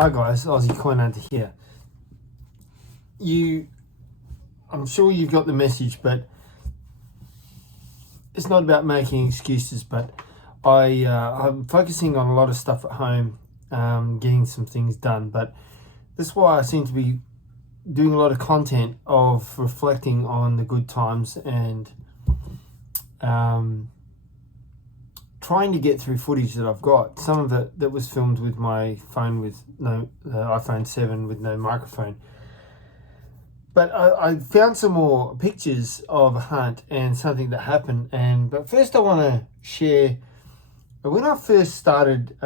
Hi guys, Aussie Coin Hunter here. I'm sure you've got the message, but it's not about making excuses. But I'm focusing on a lot of stuff at home, getting some things done. But that's why I seem to be doing a lot of content of reflecting on the good times and trying to get through footage that I've got. Some of it that was filmed with my phone with no iPhone 7 with no microphone. But I found some more pictures of a hunt and something that happened. But first I want to share, when I first started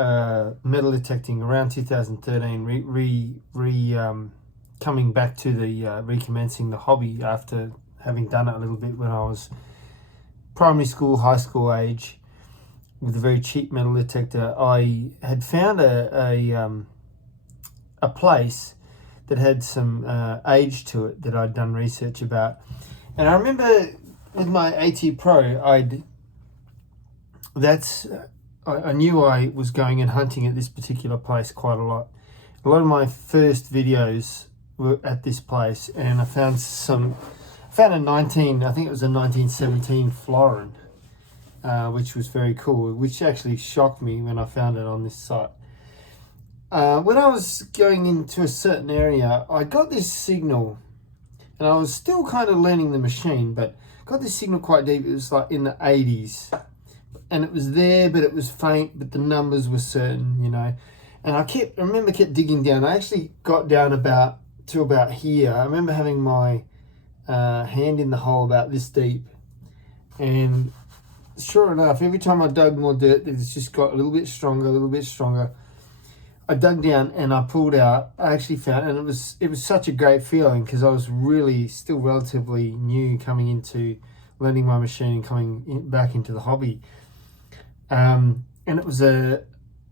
metal detecting around 2013, coming back to the recommencing the hobby after having done it a little bit when I was primary school, high school age, with a very cheap metal detector. I had found a place that had some age to it that I'd done research about. And I remember with my AT Pro, I knew I was going and hunting at this particular place quite a lot. A lot of my first videos were at this place, and I found a 1917 Florin, which was very cool, which actually shocked me when I found it on this site. When I was going into a certain area, I got this signal, and I was still kind of learning the machine, but got this signal quite deep. It was like in the 80s, and it was there, but it was faint, but the numbers were certain, you know. And I remember kept digging down. I actually got down to about here. I remember having my hand in the hole about this deep, and sure enough, every time I dug more dirt, it just got a little bit stronger, a little bit stronger. I dug down and I pulled out. I actually found, and it was such a great feeling because I was really still relatively new, coming into learning my machine and coming back into the hobby. And it was a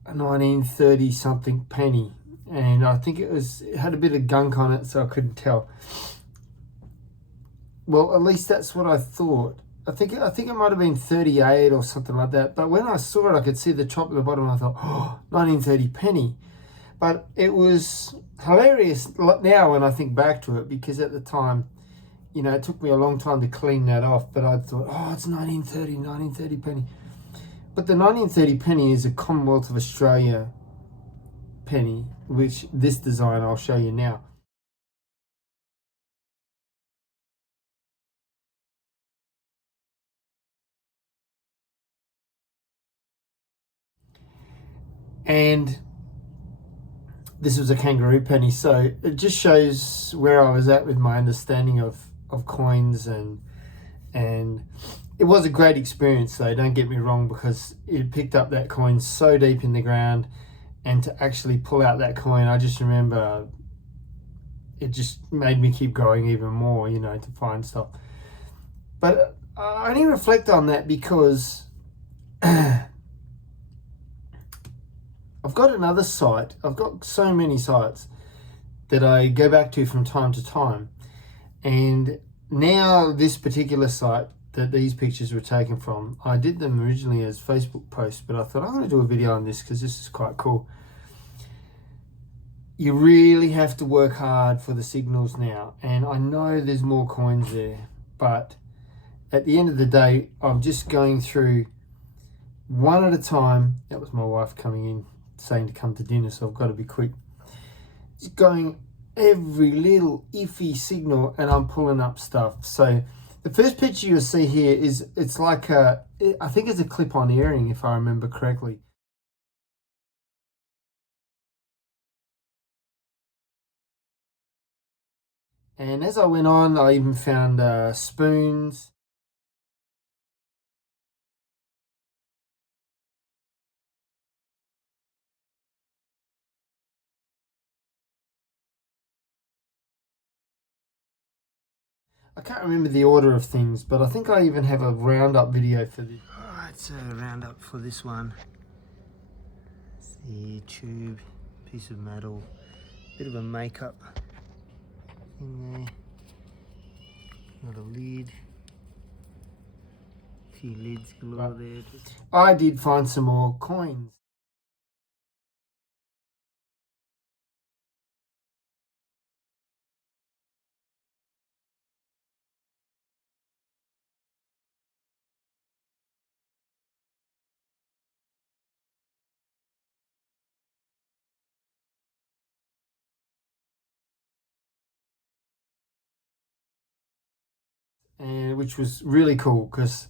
1930 something penny, and I think it had a bit of gunk on it, so I couldn't tell. Well, at least that's what I thought. I think it might have been 38 or something like that. But when I saw it, I could see the top and the bottom, and I thought, oh, 1930 penny. But it was hilarious now when I think back to it, because at the time, you know, it took me a long time to clean that off. But I thought, oh, it's 1930 penny. But the 1930 penny is a Commonwealth of Australia penny, which this design I'll show you now. And this was a kangaroo penny, so it just shows where I was at with my understanding of coins, and it was a great experience though, don't get me wrong, because it picked up that coin so deep in the ground, and to actually pull out that coin, I just remember it just made me keep going even more, you know, to find stuff. But I only reflect on that because I've got another site. I've got so many sites that I go back to from time to time. And now this particular site that these pictures were taken from, I did them originally as Facebook posts, but I thought I'm going to do a video on this because this is quite cool. You really have to work hard for the signals now. And I know there's more coins there, but at the end of the day, I'm just going through one at a time. That was my wife coming in, saying to come to dinner, so I've got to be quick. Just going every little iffy signal, and I'm pulling up stuff. So the first picture you'll see here it's like I think it's a clip-on earring, if I remember correctly. And as I went on, I even found spoons. I can't remember the order of things, but I think I even have a roundup video for this. Alright, so roundup for this one. It's the tube, piece of metal, bit of a makeup thing there. Got a lid. A few lids galore there. I did find some more coins. and which was really cool because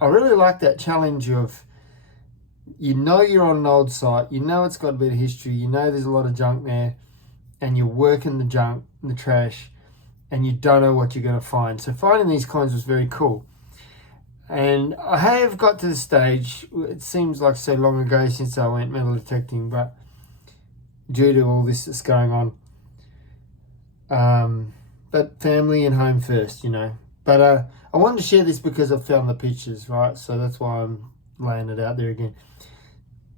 I really like that challenge of, you know, you're on an old site, you know it's got a bit of history, you know there's a lot of junk there, and you're working the junk, the trash, and you don't know what you're going to find. So finding these coins was very cool. And I have got to the stage, it seems like so long ago since I went metal detecting, but due to all this that's going on, but family and home first, you know. But I wanted to share this because I found the pictures, right? So that's why I'm laying it out there again.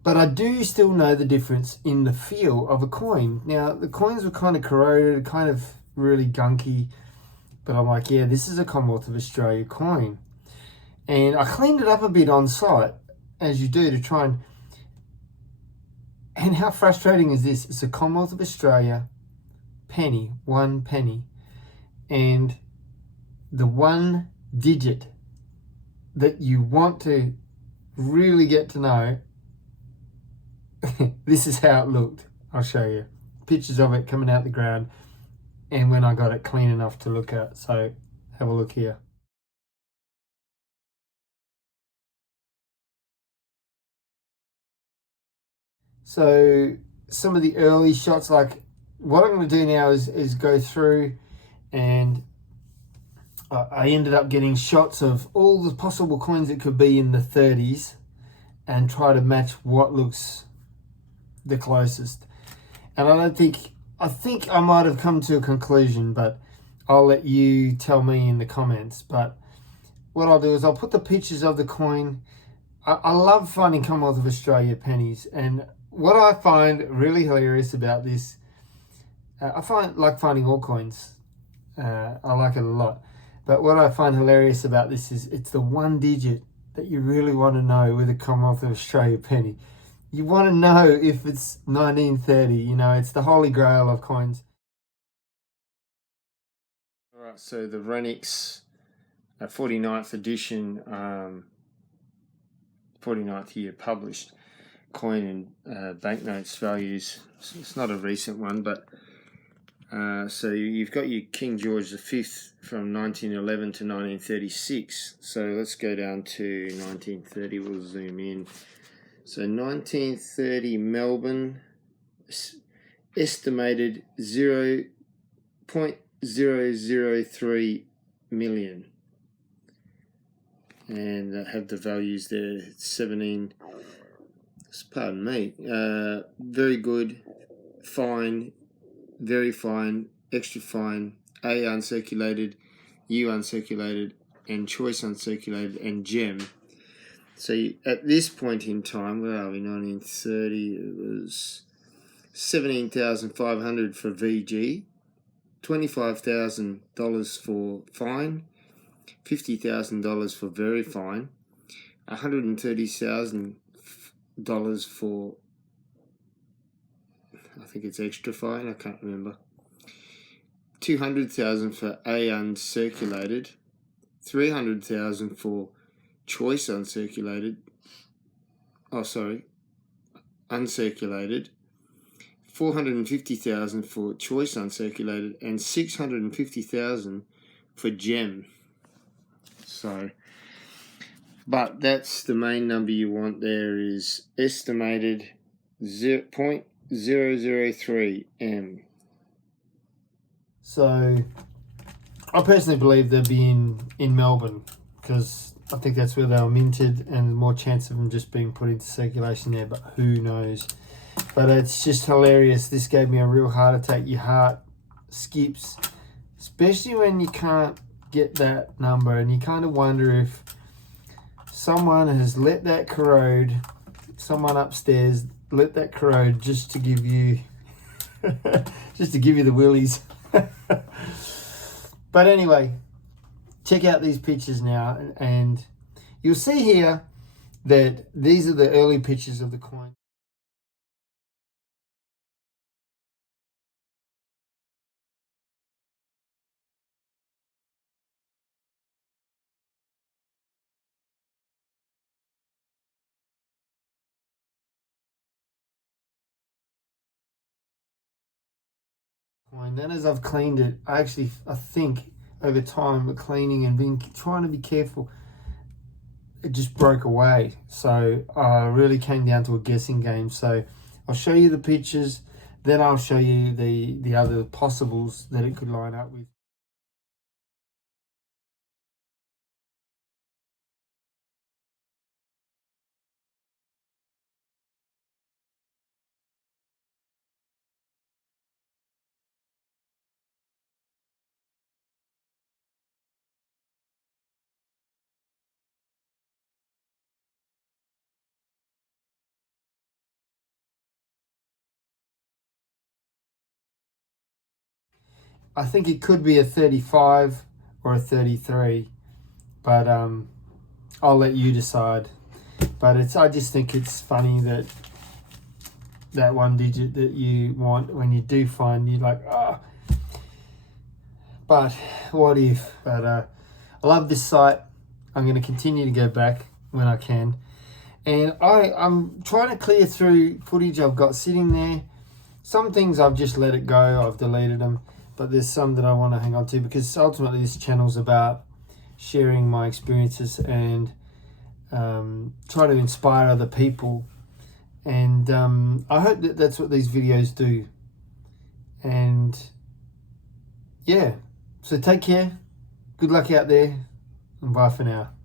But I do still know the difference in the feel of a coin. Now, the coins were kind of corroded, kind of really gunky, but I'm like, yeah, this is a Commonwealth of Australia coin. And I cleaned it up a bit on site, as you do, to try and how frustrating is this? It's a Commonwealth of Australia penny, 1 penny. And the one digit that you want to really get to know, this is how it looked. I'll show you pictures of it coming out the ground and when I got it clean enough to look at. So have a look here. So some of the early shots, like what I'm going to do now is go through, and I ended up getting shots of all the possible coins that could be in the 30s and try to match what looks the closest. And I think I might have come to a conclusion, but I'll let you tell me in the comments. But what I'll do is I'll put the pictures of the coin. I love finding Commonwealth of Australia pennies, and what I find really hilarious about this, I like finding all coins. I like it a lot. But what I find hilarious about this is it's the one digit that you really want to know with a Commonwealth of Australia penny. You want to know if it's 1930, you know, it's the holy grail of coins. All right, so the Renix 49th edition, 49th year published coin and banknotes values. It's not a recent one, but so you've got your King George V from 1911 to 1936. So let's go down to 1930. We'll zoom in. So 1930 Melbourne, estimated 0.003 million. And have the values there, 17, pardon me, very good, fine, very fine, extra fine, A uncirculated, U uncirculated, and choice uncirculated, and gem. So at this point in time, where are we, 1930, it was 17,500 for VG, $25,000 for fine, $50,000 for very fine, $130,000 for, I think it's extra fine, I can't remember, $200,000 for A uncirculated, $300,000 for choice uncirculated, uncirculated, $450,000 for choice uncirculated, and $650,000 for gem. So, but that's the main number you want there, is estimated 0.003 M. So I personally believe they'll be in Melbourne, because I think that's where they were minted and more chance of them just being put into circulation there, but who knows. But it's just hilarious. This gave me a real heart attack. Your heart skips, especially when you can't get that number, and you kind of wonder if someone has let that corrode, someone upstairs let that corrode just to give you just to give you the willies. But anyway, check out these pictures now, and you'll see here that these are the early pictures of the coin. And then as I've cleaned it, I think over time with cleaning and trying to be careful, it just broke away. So I really came down to a guessing game. So I'll show you the pictures, then I'll show you the other possibles that it could line up with. I think it could be a 35 or a 33, but I'll let you decide. But I just think it's funny that that one digit that you want, when you do find, you're like, ah. But what if? But I love this site. I'm going to continue to go back when I can. And I'm trying to clear through footage I've got sitting there. Some things I've just let it go. I've deleted them. But there's some that I want to hang on to, because ultimately this channel's about sharing my experiences and try to inspire other people. And I hope that that's what these videos do. And yeah, so take care. Good luck out there, and bye for now.